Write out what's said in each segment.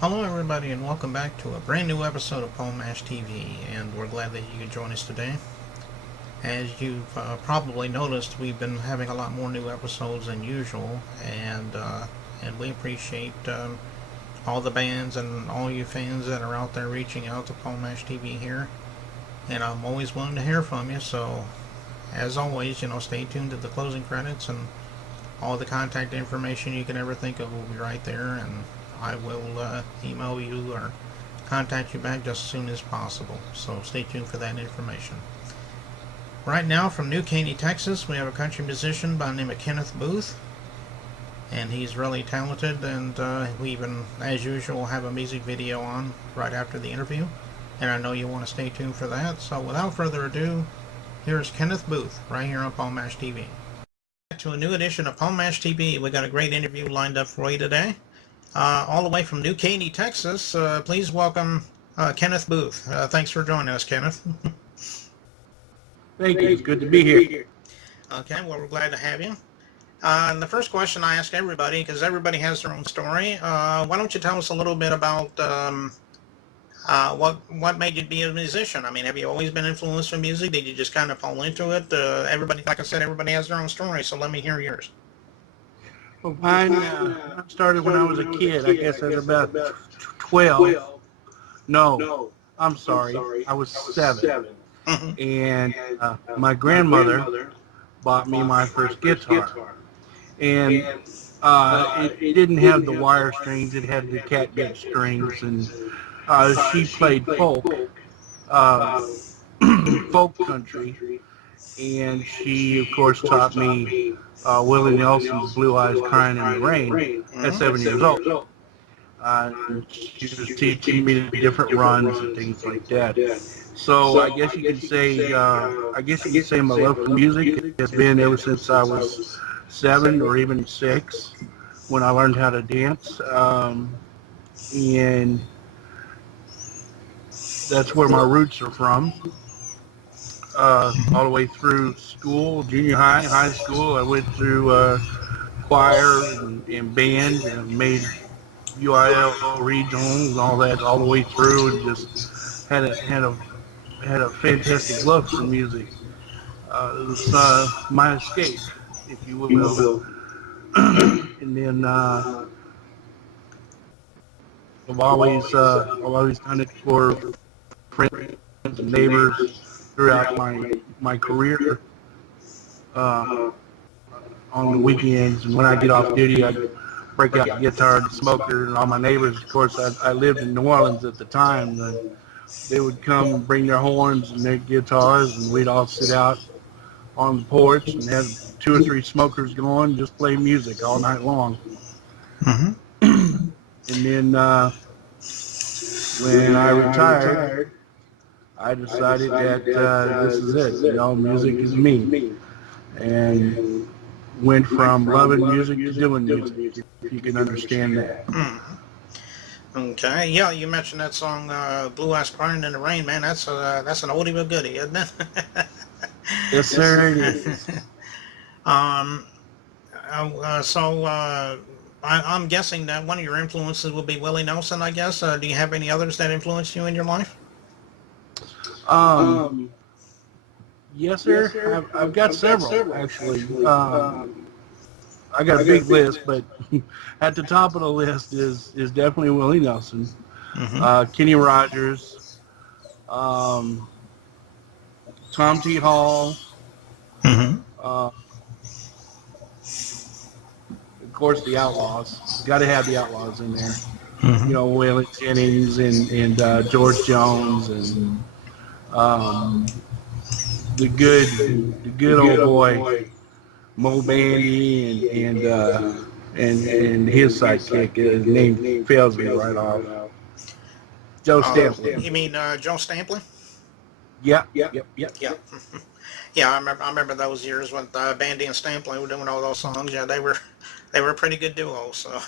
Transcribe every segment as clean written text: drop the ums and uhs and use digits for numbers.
Hello, everybody, and welcome back to a brand new episode of Paul Mash TV. And we're glad that you could join us today. As you've probably noticed, we've been having a lot more new episodes than usual, and we appreciate all the bands and all you fans that are out there reaching out to Paul Mash TV here. And I'm always willing to hear from you. So, as always, stay tuned to the closing credits, and all the contact information you can ever think of will be right there. And I will email you or contact you back just as soon as possible. So stay tuned for that information. Right now, from New Caney, Texas, we have a country musician by the name of Kenneth Booth. And he's really talented, and we even, as usual, have a music video on right after the interview. And I know you want to stay tuned for that. So without further ado, here's Kenneth Booth right here on Paul Mash TV. To a new edition of Paul Mash TV. We got a great interview lined up for you today. All the way from New Caney, Texas, please welcome Kenneth Booth. Thanks for joining us, Kenneth. Thank you. It's good to be here. Okay, well, we're glad to have you. And the first question I ask everybody, because everybody has their own story, why don't you tell us a little bit about what made you be a musician? I mean, have you always been influenced by music? Did you just kind of fall into it? Everybody, like I said, everybody has their own story, so let me hear yours. Well, mine started when I was a kid. I guess I was about 12. No, I'm sorry. I was 7. And my grandmother bought me my first guitar. And it didn't have the wire strings. It had the catgut strings. And she played folk country. And she, of course, taught me Willie Nelson's Blue Eyes Crying in the Rain at 7 years old. She was teaching me the different runs and things like that. So I guess you could say, my love for music has been ever since I was 7 or even 6 when I learned how to dance. And that's where my roots are from. All the way through school, junior high, high school. I went through choir and band and made UIL regionals and all that all the way through, and just had a fantastic love for music. It was my escape, if you will. And then I've always done it for friends and neighbors throughout my career. On the weekends, and when I get off duty, I break out the guitar and the smoker, and all my neighbors. Of course, I lived in New Orleans at the time. And they would come and bring their horns and their guitars, and we'd all sit out on the porch and have 2 or 3 smokers going, just play music all night long. Mm-hmm. And then when I retired, I decided that this is it. Music is me. And went from loving music to doing music, if you can understand that. Mm-hmm. Okay, yeah, you mentioned that song, Blue Eyes Crying in the Rain, man. That's an oldie but goodie, isn't it? Yes, sir, it is. I'm guessing that one of your influences would be Willie Nelson, I guess. Do you have any others that influenced you in your life? Yes, sir. I've got several, actually. I got a big list, but at the top of the list is definitely Willie Nelson, Kenny Rogers, Tom T. Hall, of course the Outlaws. Got to have the Outlaws in there. Waylon Jennings and George Jones and the good old boy Mo Bandy and his sidekick. His name fails me right off. Joe Stampley. You mean Joe Stampley? Yep. Yeah. Yeah, I remember those years when Bandy and Stampley were doing all those songs. Yeah, they were a pretty good duo. So.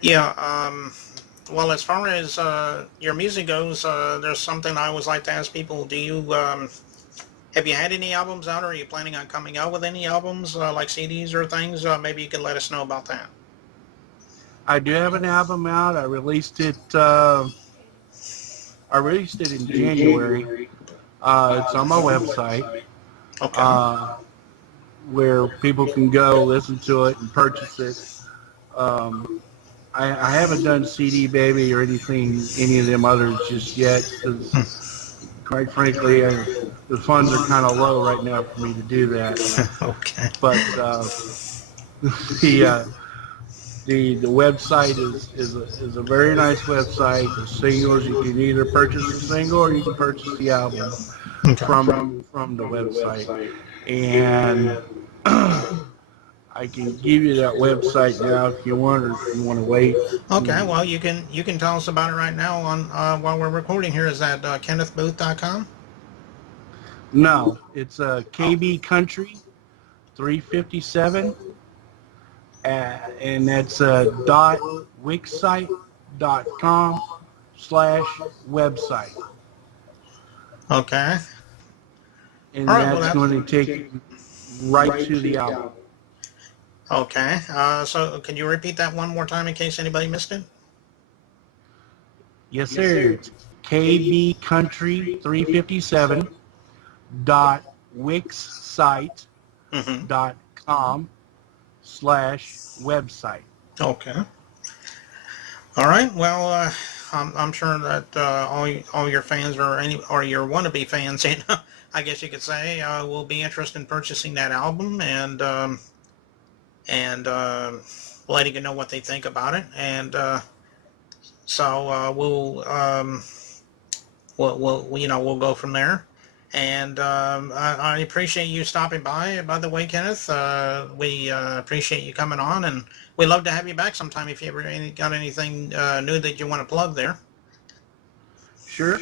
Yeah. Well, as far as your music goes, there's something I always like to ask people. Do you have you had any albums out, or are you planning on coming out with any albums, like CDs or things? Maybe you can let us know about that. I do have an album out. I released it. In January. It's on my website, Okay. where people can go listen to it and purchase it. I haven't done CD Baby or any of them others just yet, because quite frankly, the funds are kind of low right now for me to do that. Okay. But the the website is a very nice website. The singles, you can either purchase the single or you can purchase the album Okay. from the website. And I can give you that website now if you want, or if you want to wait. Okay. Well, you can tell us about it right now on while we're recording here. Is that KennethBooth.com? No, it's KB Country 357, and that's .wixsite.com/website. Okay. And All right. Well, that's going to take you right to the album. Okay. So can you repeat that one more time in case anybody missed it? Yes, sir. It's KB Country 357 .wixsite.com/website. Okay. All right. Well, I'm sure that all your fans or your wannabe fans, I guess you could say, will be interested in purchasing that album and letting you know what they think about it. And so we'll go from there. And I appreciate you stopping by. By the way, Kenneth, we appreciate you coming on, and we'd love to have you back sometime if you ever got anything new that you want to plug there. Sure.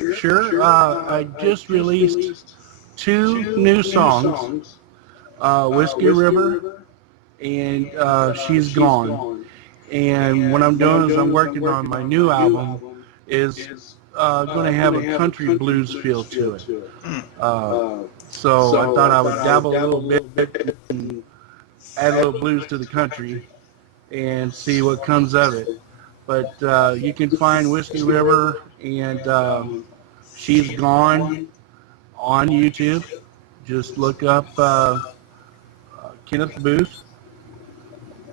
I just released 2 new songs, Whiskey River and She's Gone. And what I'm doing is I'm working on my new album. Is going to have a country blues feel to it. So I thought I would dabble a little bit and add a little blues to the country and see what comes of it. But you can find Whiskey River and She's Gone on YouTube. Just look up Kenneth Booth,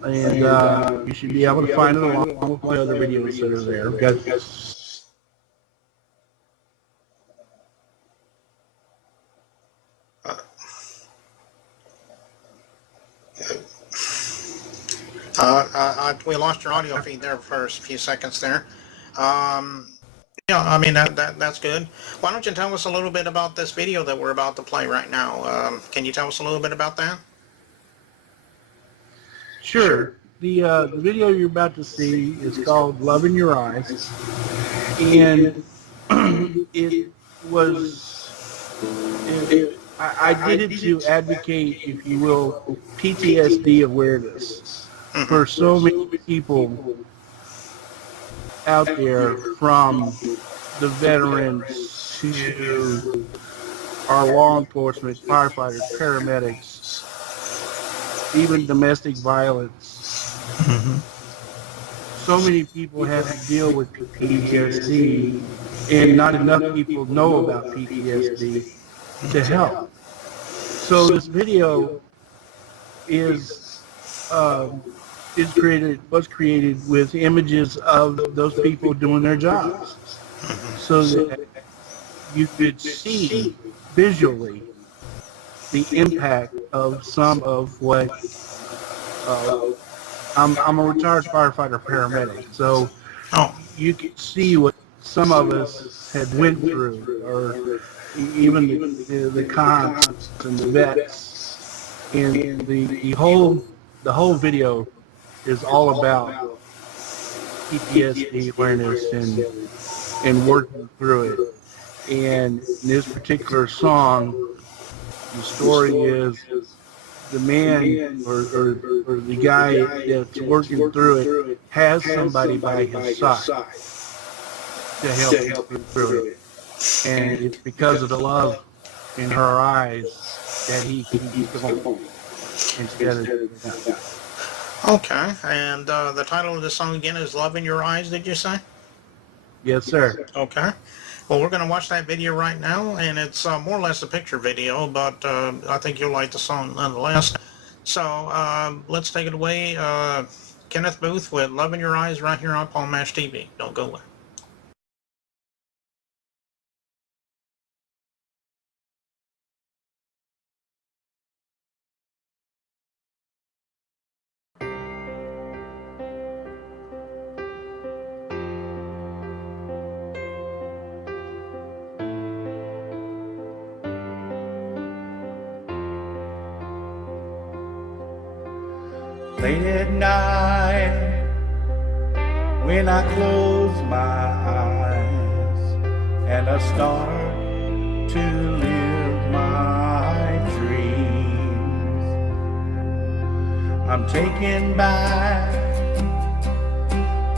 and you should be able to find it along with the other videos that are there. We've got we lost your audio feed there for a few seconds there. Yeah, I mean that's good. Why don't you tell us a little bit about this video that we're about to play right now? Can you tell us a little bit about that? Sure. The video you're about to see is called "Love in Your Eyes," and it was. I did it to advocate, if you will, PTSD awareness for so many people out there, from the veterans to our law enforcement, firefighters, paramedics, even domestic violence. So many people have to deal with PTSD, and not enough people know about PTSD to help. So this video was created with images of those people doing their jobs, so that you could see visually the impact of some of what I'm a retired firefighter paramedic, so you could see what some of us had went through, or even the cons and the vets, and the whole video is all about PTSD awareness and working through it. And in this particular song, the story is the man or the guy that's working through it has somebody by his side to help him through it. And it's because of the love in her eyes that he can keep going instead of that. Okay, and the title of the song again is Love in Your Eyes, did you say? Yes, sir. Okay. Well, we're going to watch that video right now, and it's more or less a picture video, but I think you'll like the song nonetheless. So let's take it away. Kenneth Booth with Love in Your Eyes right here on Paul Mash TV. Don't go away. Late at night, when I close my eyes and I start to live my dreams, I'm taken back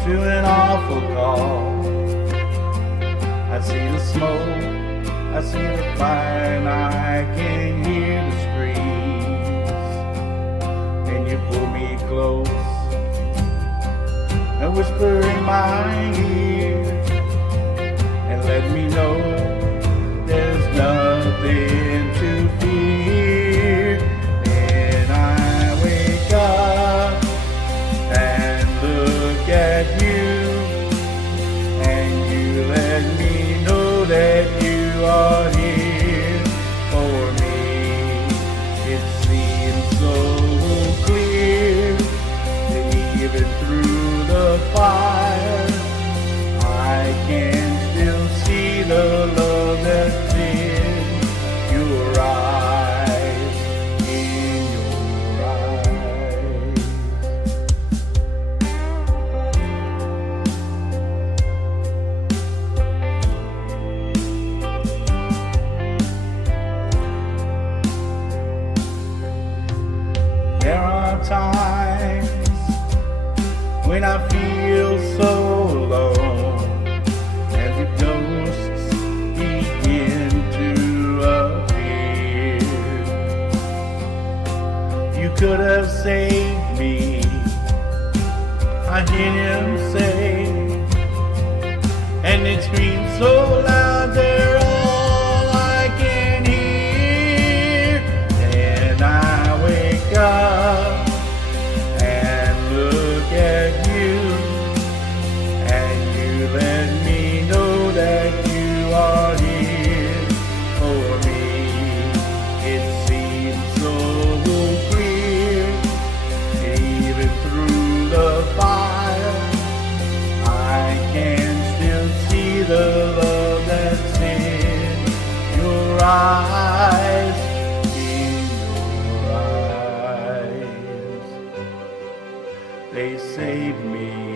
to an awful call. I see the smoke, I see the fire, and I can hear the screams. And you pull me close and whisper in my ear and let me know there's nothing to fear. And I wake up and look at you, and you let me know that you are here for me. It seems so clear that even through the fire, I can still see the love that's in your eyes, in your eyes. There are times when I feel so alone, and the ghosts begin to appear. You could have saved me, I hear him say, and it screams so loud they're all I can hear. And I wake up and look at you, and you let me know that you are here for me. It seems so clear, even through the fire, I can still see the love that's in your eyes, in your eyes. They saved me.